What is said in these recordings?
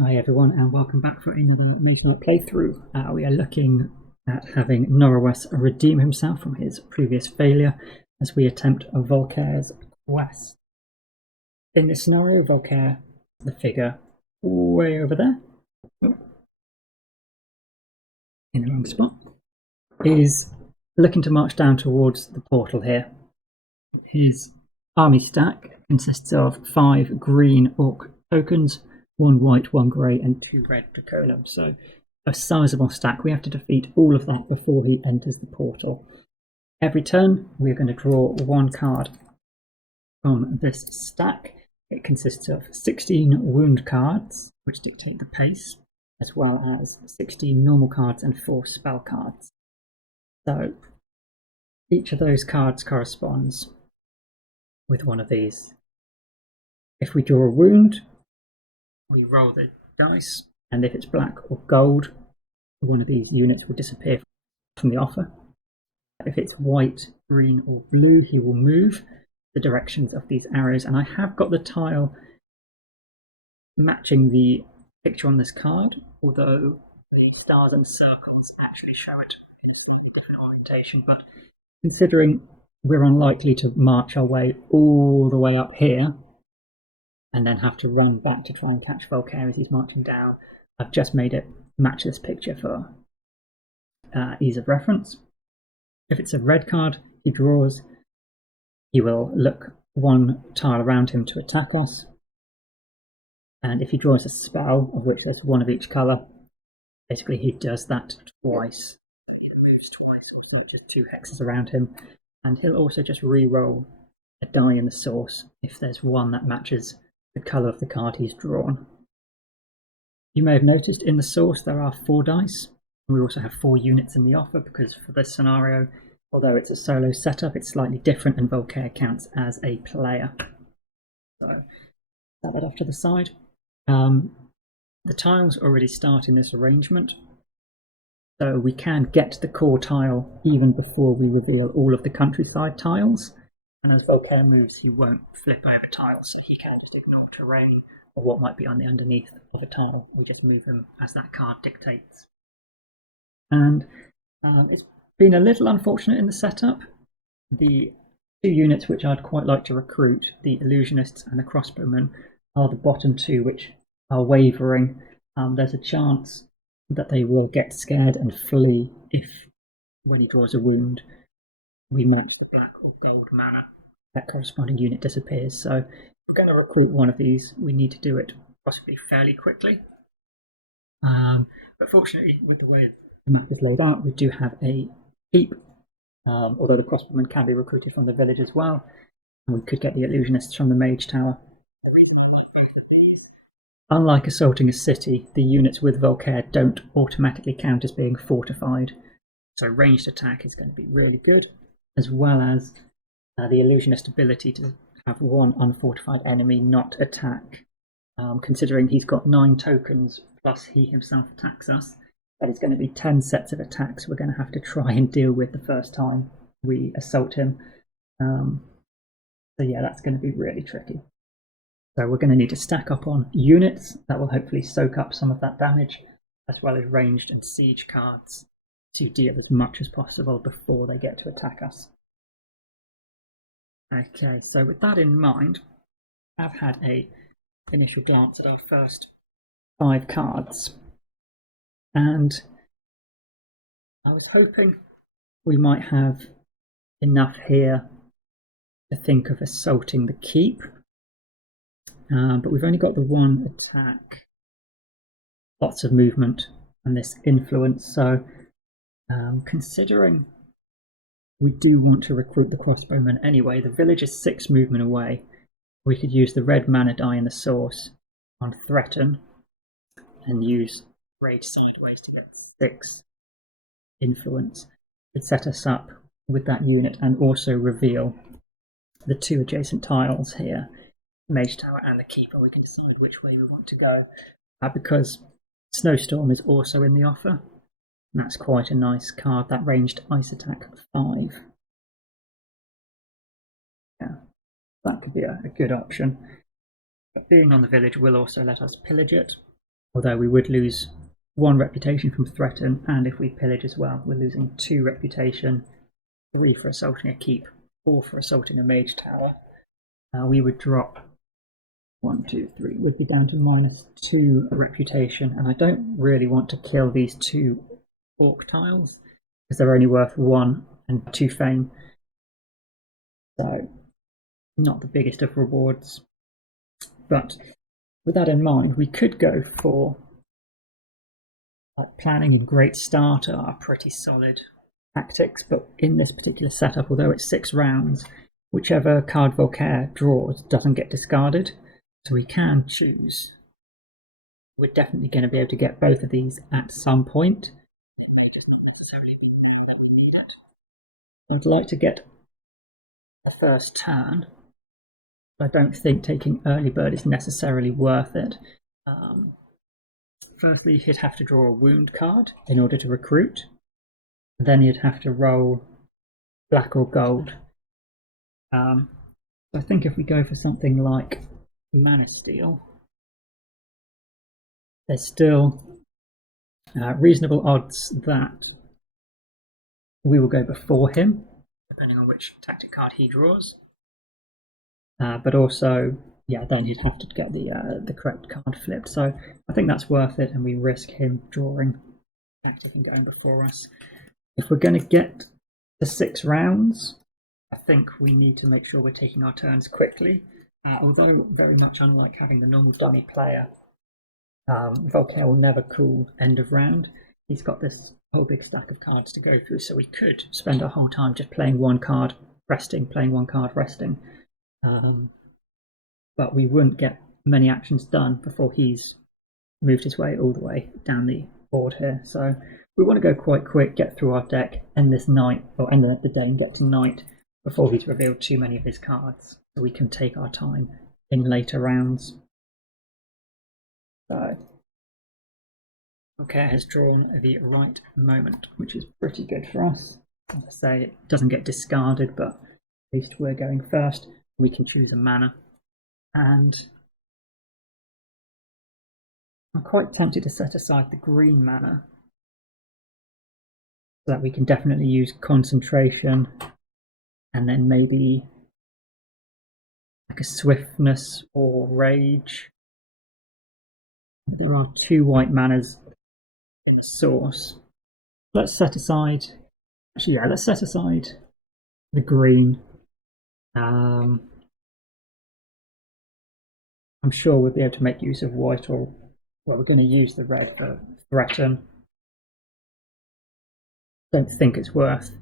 Hi everyone, and welcome back for another Mage Knight playthrough. We are looking at having Norowas redeem himself from his previous failure as we attempt a Volkare's quest. In this scenario, Volkare, the figure way over there, in the wrong spot, is looking to march down towards the portal here. His army stack consists of 5 green orc tokens, 1 white, 1 grey, and 2 red draconum. So a sizable stack. We have to defeat all of that before he enters the portal. Every turn, we're going to draw 1 card from this stack. It consists of 16 wound cards, which dictate the pace, as well as 16 normal cards and 4 spell cards. So each of those cards corresponds with one of these. If we draw a wound, we roll the dice, and if it's black or gold, one of these units will disappear from the offer. If it's white, green, or blue, he will move the directions of these arrows. And I have got the tile matching the picture on this card, although the stars and circles actually show it in a slightly different orientation. But considering we're unlikely to march our way all the way up here and then have to run back to try and catch Volkare as he's marching down, I've just made it match this picture for ease of reference. If it's a red card he draws, he will look 1 tile around him to attack us. And if he draws a spell, of which there's 1 of each colour, basically he does that twice. He either moves twice or sights 2 hexes around him. And he'll also just re-roll a die in the source if there's 1 that matches the colour of the card he's drawn. You may have noticed in the source there are 4 dice. We also have 4 units in the offer because for this scenario, although it's a solo setup, it's slightly different and Volkare counts as a player. So set that off to the side. The tiles already start in this arrangement, so we can get the core tile even before we reveal all of the countryside tiles. And as Volkare moves, he won't flip over tiles, so he can just ignore terrain or what might be on the underneath of a tile. We just move them as that card dictates. And it's been a little unfortunate in the setup. The 2 units which I'd quite like to recruit, the illusionists and the crossbowmen, are the bottom 2 which are wavering. There's a chance that they will get scared and flee if, when he draws a wound, we match the black or gold mana, that corresponding unit disappears. So if we're going to recruit one of these, we need to do it possibly fairly quickly. But fortunately, with the way the map is laid out, we do have a keep, although the crossbowmen can be recruited from the village as well, and we could get the illusionists from the mage tower. The reason I like both of these, unlike assaulting a city, the units with Volkare don't automatically count as being fortified, so ranged attack is going to be really good, as well as the illusionist ability to have 1 unfortified enemy not attack. Considering he's got 9 tokens plus he himself attacks us, that is going to be 10 sets of attacks we're going to have to try and deal with the first time we assault him. So yeah, that's going to be really tricky. So we're going to need to stack up on units that will hopefully soak up some of that damage, as well as ranged and siege cards to deal as much as possible before they get to attack us. Okay, so with that in mind, I've had a initial glance at our first 5 cards, and I was hoping we might have enough here to think of assaulting the keep, but we've only got the 1 attack, lots of movement, and this influence. So considering we do want to recruit the crossbowmen anyway, the village is 6 movement away. We could use the red mana die in the source on threaten and use rage sideways to get 6 influence. It would set us up with that unit and also reveal the 2 adjacent tiles here, mage tower and the keep, and we can decide which way we want to go. Because snowstorm is also in the offer, and that's quite a nice card, that ranged ice attack 5. Yeah, that could be a good option. But being on the village will also let us pillage it, although we would lose 1 reputation from threaten, and if we pillage as well, we're losing 2 reputation, 3 for assaulting a keep, 4 for assaulting a mage tower. We would drop 1, 2, 3, would be down to -2 reputation, and I don't really want to kill these 2 orc tiles because they're only worth 1 and 2 fame. So, not the biggest of rewards. But with that in mind, we could go for planning and great starter are pretty solid tactics, but in this particular setup, although it's 6 rounds, whichever card Volkare draws doesn't get discarded, so we can choose. We're definitely going to be able to get both of these at some point. It may just not necessarily be now that we need it. I'd like to get a first turn. I don't think taking early bird is necessarily worth it. Firstly, he'd have to draw a wound card in order to recruit. Then he'd have to roll black or gold. So I think if we go for something like Mana Steal, there's still reasonable odds that we will go before him, depending on which tactic card he draws. But also, yeah, then he'd have to get the correct card flipped. So I think that's worth it, and we risk him drawing tactic and going before us. If we're going to get to 6 rounds, I think we need to make sure we're taking our turns quickly. Although very much unlike having the normal dummy player, Volkare will never call end of round. He's got this whole big stack of cards to go through, so we could spend our whole time just playing 1 card, resting, playing 1 card, resting. But we wouldn't get many actions done before he's moved his way all the way down the board here. So we want to go quite quick, get through our deck, end this night, or end the day and get to night before he's revealed too many of his cards, so we can take our time in later rounds. So Volkare has drawn the right moment, which is pretty good for us. As I say, it doesn't get discarded, but at least we're going first. We can choose a mana. And I'm quite tempted to set aside the green mana so that we can definitely use concentration and then maybe like a swiftness or rage. There are 2 white manas in the source. Let's set aside, actually, yeah, let's set aside the green. I'm sure we'll be able to make use of white, or well, we're going to use the red for threaten. Don't think it's worth.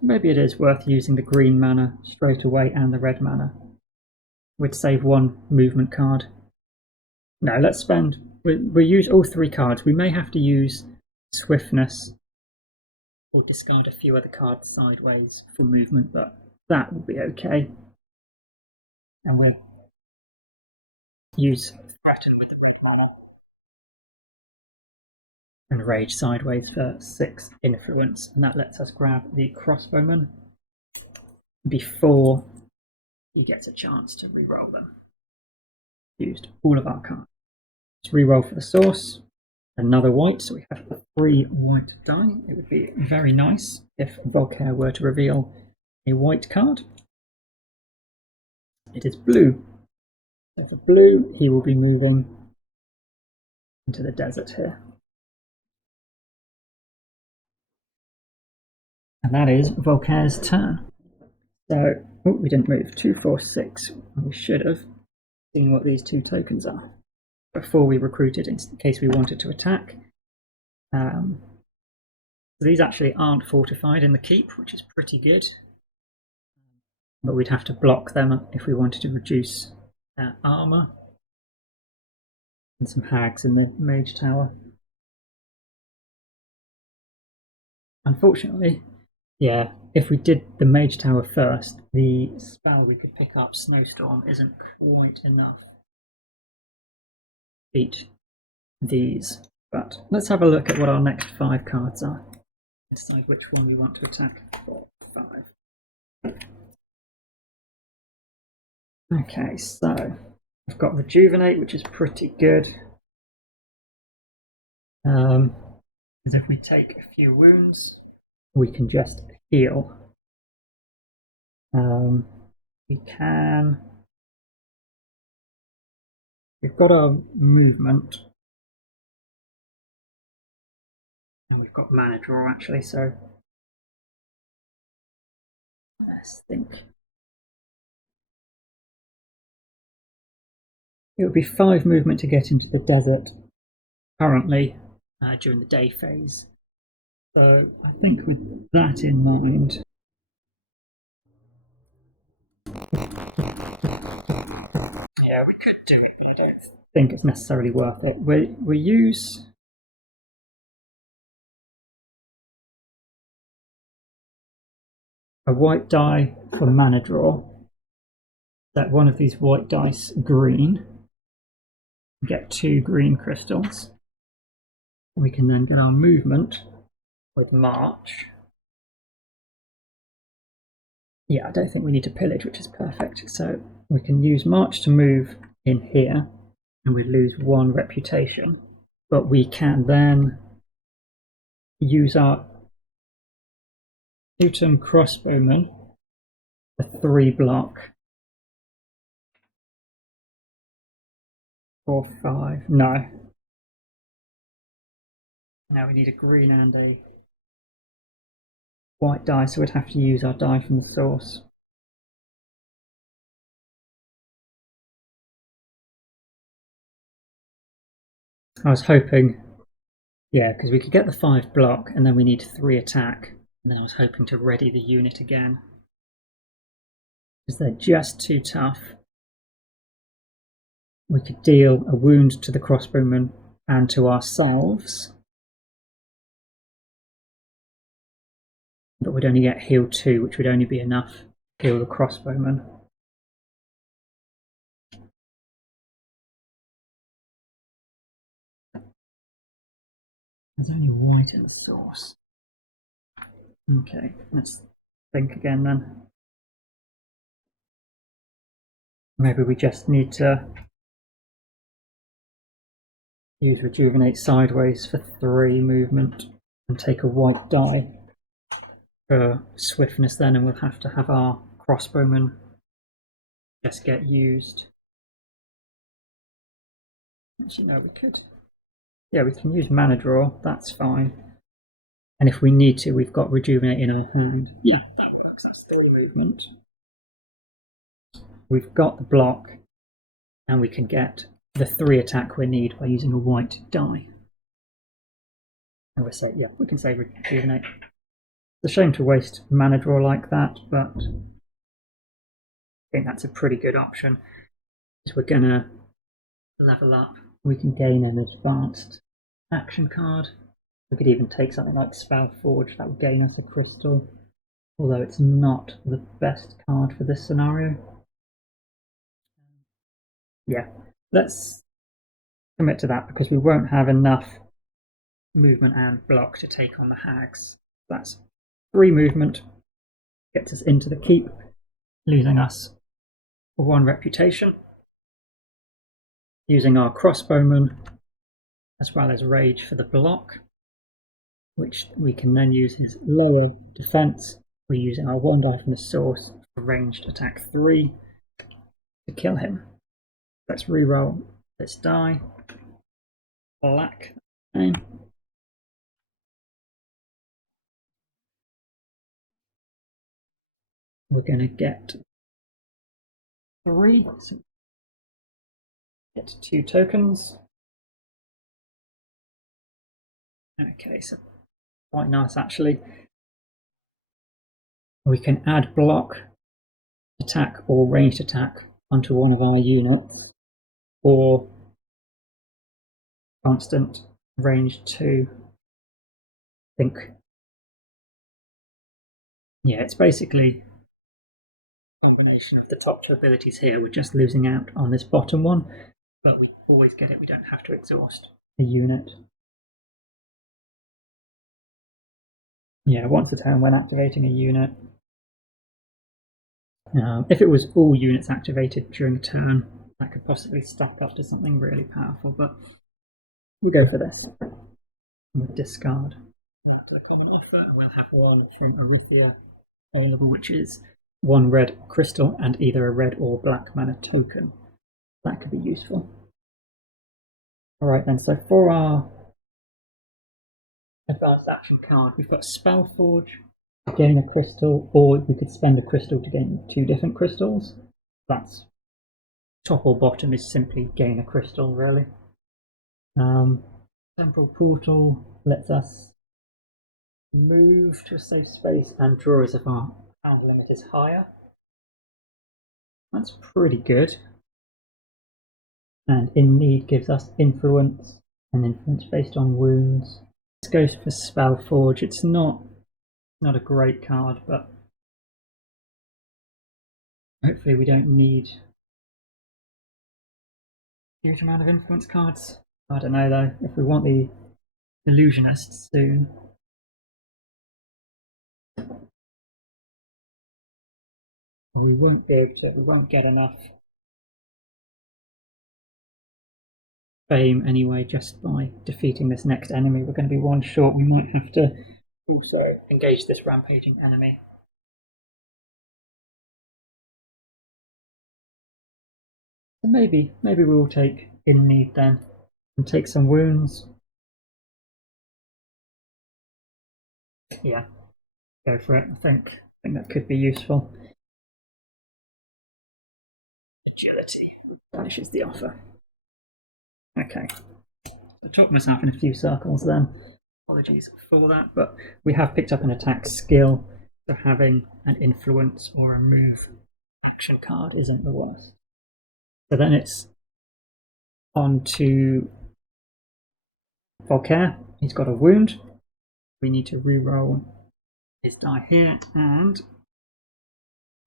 Maybe it is worth using the green mana straight away and the red mana. We'd save 1 movement card. No, let's spend. We'll use all 3 cards. We may have to use swiftness or discard a few other cards sideways for movement, but that will be okay. And we'll use threaten with the red mana and rage sideways for 6 influence, and that lets us grab the crossbowman before he gets a chance to re-roll them. Used all of our cards. Let's re-roll for the source. Another white, so we have 3 white die. It would be very nice if Volkare were to reveal a white card. It is blue. So for blue, he will be moving into the desert here. And that is Volkare's turn. So, we didn't move. 2, 4, 6. We should have seen what these 2 tokens are before we recruited, in case we wanted to attack. So these actually aren't fortified in the keep, which is pretty good. But we'd have to block them if we wanted to reduce armor. And some hags in the mage tower. Unfortunately, yeah, if we did the mage tower first, the spell we could pick up, Snowstorm, isn't quite enough to beat these. But let's have a look at what our next 5 cards are. Decide which one we want to attack. 4, 5. Okay, so I've got Rejuvenate, which is pretty good. Because if we take a few wounds, we can just heal. We can. We've got our movement, and we've got mana draw actually. So let's think. It would be 5 movement to get into the desert currently during the day phase. So I think with that in mind, yeah, we could do it, but I don't think it's necessarily worth it. We use a white die for mana draw. Set one of these white dice green. Get 2 green crystals. We can then get our movement with March. Yeah, I don't think we need to pillage, which is perfect. So we can use March to move in here, and we lose 1 reputation. But we can then use our Newton crossbowman for 3 block. 4, 5. No. Now we need a green and a white die, so we'd have to use our die from the source. I was hoping, yeah, because we could get the 5 block and then we need 3 attack, and then I was hoping to ready the unit again. Because they're just too tough. We could deal a wound to the crossbowman and to ourselves, but we'd only get heal 2, which would only be enough to heal the crossbowman. There's only white in the source. Okay, let's think again then. Maybe we just need to use Rejuvenate sideways for 3 movement and take a white die for swiftness then, and we'll have to have our crossbowman just get used. Actually, no, we could. Yeah, we can use mana draw, that's fine. And if we need to, we've got Rejuvenate in our hand. Yeah, that works, that's 3 movement. We've got the block, and we can get the 3 attack we need by using a white die. And yeah, we can say Rejuvenate. It's a shame to waste mana draw like that, but I think that's a pretty good option. Because we're gonna level up, we can gain an advanced action card. We could even take something like Spellforge, that would gain us a crystal, although it's not the best card for this scenario. Yeah, let's commit to that because we won't have enough movement and block to take on the hags. That's 3 movement, gets us into the keep, losing us 1 reputation. Using our crossbowman as well as rage for the block, which we can then use his lower defense. We're using our 1 die from the source for ranged attack 3 to kill him. Let's reroll this die. Black. We're going to get 3. So get 2 tokens. Okay, so quite nice actually. We can add block, attack, or ranged attack onto one of our units, or constant range 2. I think, yeah, it's basically a combination of the top 2 abilities here. We're just losing out on this bottom one, but we always get it. We don't have to exhaust a unit. Yeah, once a turn when activating a unit. If it was all units activated during a turn, that could possibly stack up to something really powerful, but we'll go for this. We'll discard. Not looking enough, and we'll have one from Arithia available, which is one red crystal and either a red or black mana token. That could be useful. Alright then, so for our advanced action card, we've got Spellforge, gain a crystal, or we could spend a crystal to gain 2 different crystals. That's top or bottom is simply gain a crystal, really. Temporal Portal lets us move to a safe space and draw as if our pound limit is higher. That's pretty good. And In Need gives us influence, and influence based on wounds. Let's go for Spellforge. It's not a great card, but hopefully we don't need a huge amount of influence cards. I don't know though, if we want the Illusionist soon. We won't be able to, we won't get enough fame anyway just by defeating this next enemy. We're going to be one short. We might have to also engage this rampaging enemy. So maybe we will take In Need then and take some wounds. Yeah, go for it. I think that could be useful. Agility vanishes the offer. Okay, the top of us out in a few circles then. Apologies for that, but we have picked up an attack skill, so having an influence or a move action card isn't the worst. So then it's on to Volkare. He's got a wound. We need to re-roll his die here, and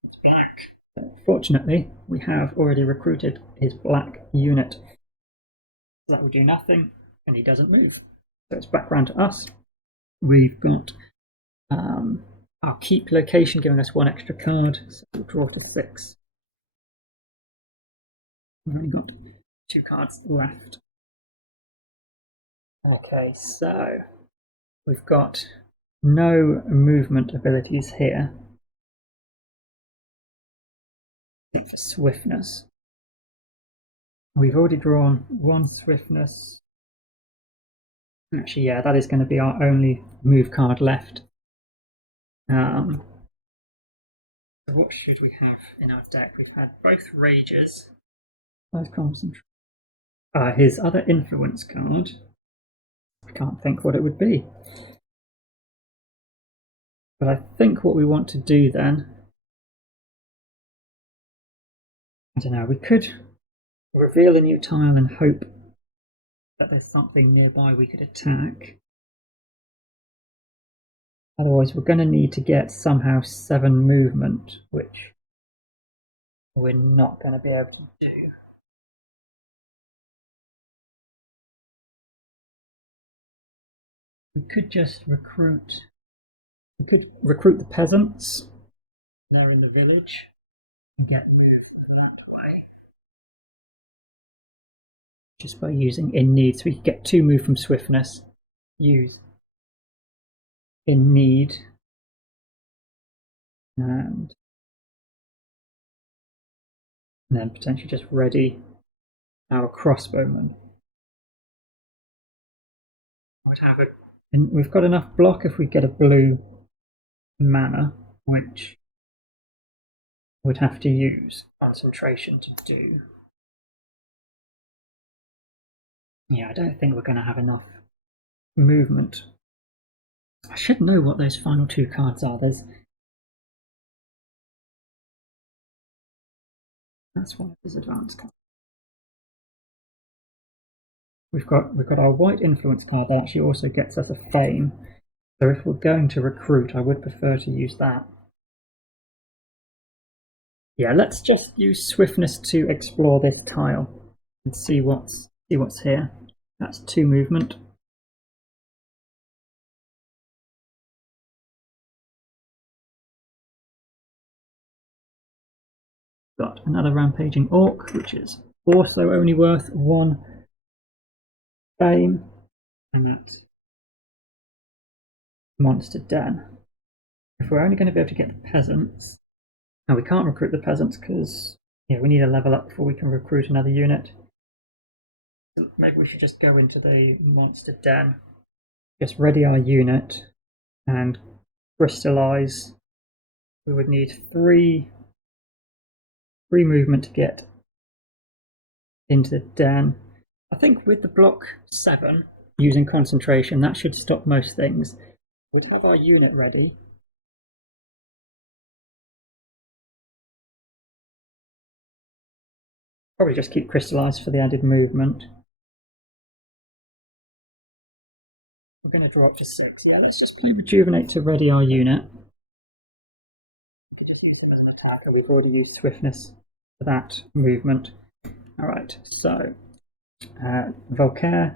it's black. Fortunately, we have already recruited his black unit. So that will do nothing, and he doesn't move. So it's back round to us. We've got our keep location giving us 1 extra card, so we'll draw to 6. We've only got 2 cards left. Okay, so we've got no movement abilities here. For swiftness. We've already drawn 1 swiftness. Actually, yeah, that is going to be our only move card left. So what should we have in our deck? We've had both Rages. His other influence card. I can't think what it would be. But I think what we want to do then, I don't know, we could reveal a new tile and hope that there's something nearby we could attack. Otherwise, we're going to need to get somehow 7 movement, which we're not going to be able to do. We could just recruit. We could recruit the peasants. They're in the village and get moved that way. Just by using In Need, so we could get 2 move from swiftness. Use In Need, and then potentially just ready our crossbowman. Would have it, and we've got enough block if we get a blue mana, which would have to use concentration to do. Yeah, I don't think we're going to have enough movement. I should know what those final 2 cards are. That's one of his advanced cards. We've got our white influence card that actually also gets us a fame. So if we're going to recruit, I would prefer to use that. Yeah, let's just use swiftness to explore this tile and see what's here. That's 2 movement. Got another rampaging orc, which is also only worth 1 fame, and that's Monster Den. If we're only going to be able to get the peasants, now we can't recruit the peasants because we need a level up before we can recruit another unit. So maybe we should just go into the Monster Den, just ready our unit and crystallize. We would need 3 movement to get into the den. I think with the block 7 using concentration, that should stop most things. We'll have our unit ready. Probably just keep crystallized for the added movement. We're going to draw up to 6. Let's just play Rejuvenate to ready our unit. We've already used Swiftness for that movement. Alright, so Volkare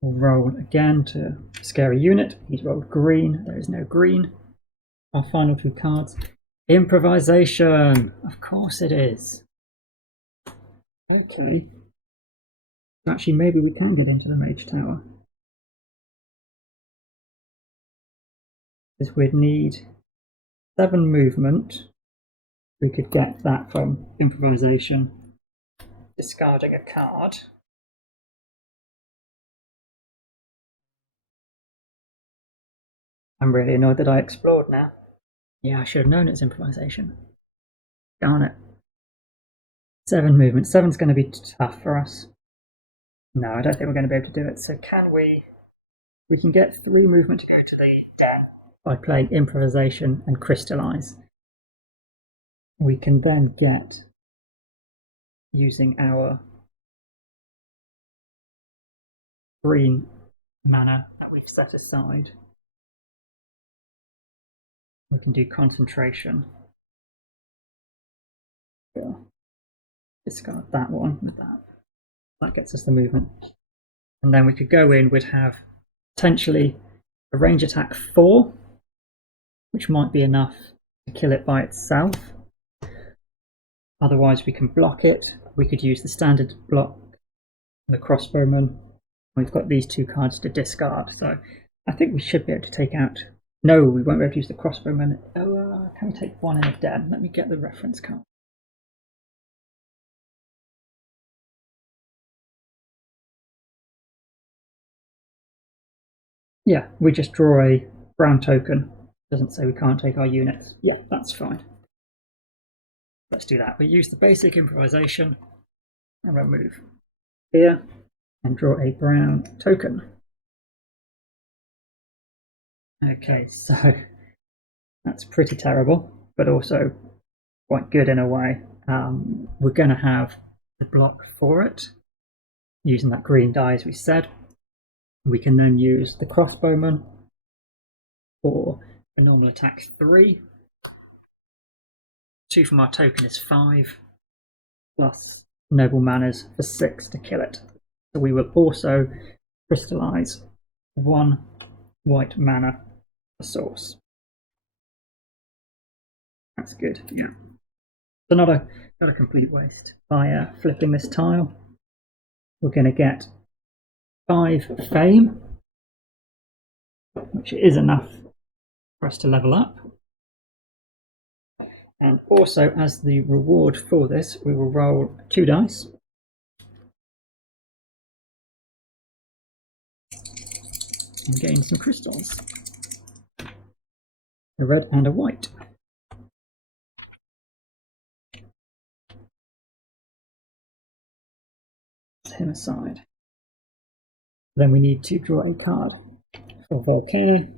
will roll again to scare a unit. He's rolled green. There is no green. Our final 2 cards. Improvisation! Of course it is. Okay. Actually, maybe we can get into the Mage Tower. Because we'd need 7 movement. We could get that from improvisation, discarding a card. I'm really annoyed that I explored now. Yeah, I should have known it's improvisation. Darn it. 7 movement. 7's going to be tough for us. No, I don't think we're going to be able to do it. So can we... We can get 3 movement to go to the den by playing improvisation and crystallize. We can then get, using our green mana that we've set aside, we can do concentration. Yeah. Discard that one with that. That gets us the movement. And then we could go in, we'd have potentially a range attack 4, which might be enough to kill it by itself. Otherwise we can block it. We could use the standard block, the crossbowman. We've got these 2 cards to discard, so I think we should be able to take out... No, we won't be able to use the crossbowman. Oh, can we take 1 in a den? Let me get the reference card. Yeah, we just draw a brown token. Doesn't say we can't take our units. Yeah, that's fine. Let's do that. We use the basic improvisation and we'll move here and draw a brown token. Okay, so that's pretty terrible, but also quite good in a way. We're going to have the block for it, using that green die as we said. We can then use the crossbowman for a normal attack 3. 2 from our token is 5, plus noble manners for 6 to kill it. So we will also crystallize 1 white mana for source. That's good. Yeah. So not a complete waste. By flipping this tile, we're going to get 5 fame, which is enough for us to level up. And also, as the reward for this, we will roll 2 dice. And gain some crystals. A red and a white. Set him aside. Then we need to draw a card for Volkare.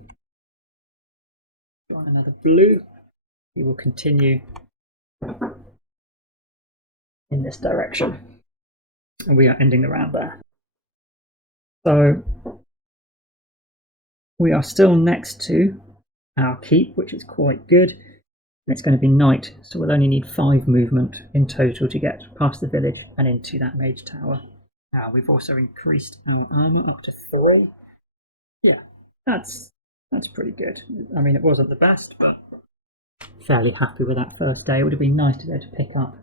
Draw another blue. We will continue in this direction. And we are ending the round there. So we are still next to our keep, which is quite good. And it's going to be night, so we'll only need 5 movement in total to get past the village and into that mage tower. Now we've also increased our armor up to 3. Yeah, that's pretty good. I mean, it wasn't the best, but fairly happy with that first day. It would have been nice to be able to pick up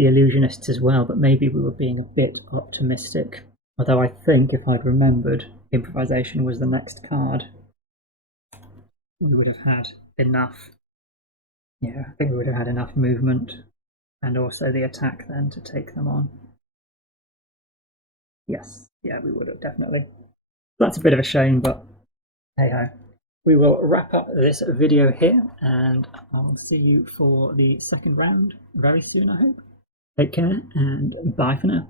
the illusionists as well, but maybe we were being a bit optimistic. Although I think if I'd remembered improvisation was the next card, we would have had enough. Yeah, I think we would have had enough movement and also the attack then to take them on. Yes, yeah, we would have definitely. That's a bit of a shame, but hey ho. We will wrap up this video here, and I'll see you for the second round very soon, I hope. Take care, and bye for now.